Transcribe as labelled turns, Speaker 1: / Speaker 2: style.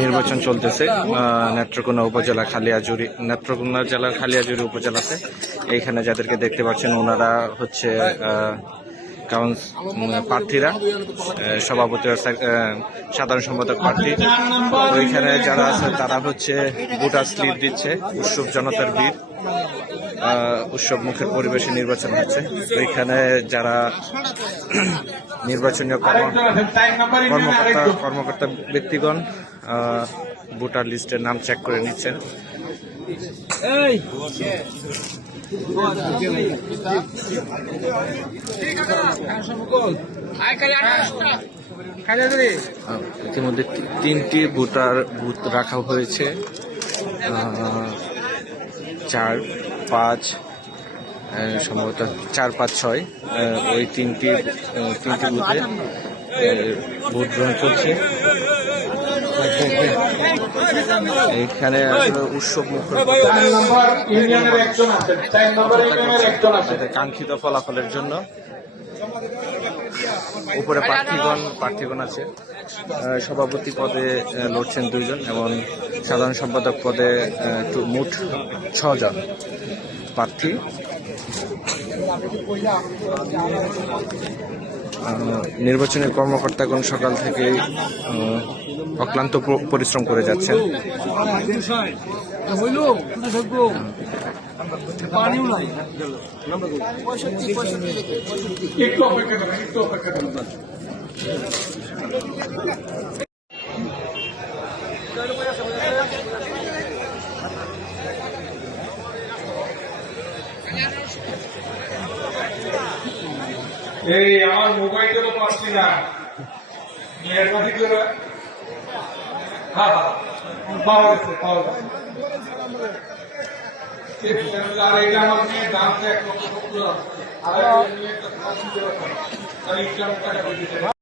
Speaker 1: নির্বাচন চলতেছে নেত্রকোনা উপজেলা খালিয়াজুরি নেত্রকোনা জেলার খালিয়াজুরি উপজেলাতে। এইখানে যাদেরকে দেখতে পাচ্ছেন, ওনারা হচ্ছে কাউন্স প্রার্থীরা সভাপতি সাধারণ সম্পাদক প্রার্থী। ওইখানে যারা আছে তারা হচ্ছে ভোটার স্লিপ দিচ্ছে উৎসব জনতার বীর উৎসব মুখের পরিবেশে নির্বাচন হচ্ছে। ওইখানে যারা নির্বাচনীয় কর্ম কর্মকর্তা কর্মকর্তা ব্যক্তিগণ ভোটার লিস্টের নাম চেক করে নিচ্ছেন। আহ, ইতিমধ্যে তিনটি ভোটার বুথ রাখা হয়েছে। চার পাঁচ সম্ভবত চার পাঁচ ছয় ওই তিনটি তিনটি বুথে ভোট গ্রহণ করছে। এখানে আসলে উৎসব কাঙ্ক্ষিত ফলাফলের জন্য। উপরে প্রার্থীগণ প্রার্থীগণ আছে। সভাপতি পদে লড়ছেন দুইজন এবং সাধারণ সম্পাদক পদে মোট ছজন প্রার্থী। নির্বাচনের কর্মকর্তাগণ সকাল থেকে অক্লান্ত পরিশ্রম করে যাচ্ছেন।
Speaker 2: একটু অপেক্ষা করেন, একটু অপেক্ষা করেন। এই, আমার মোবাইলটা তো পাচ্ছি না। মেহরবানি করে হ্যাঁ পাওয়া গেছে পাওয়া গেছে। ঠিক আছে,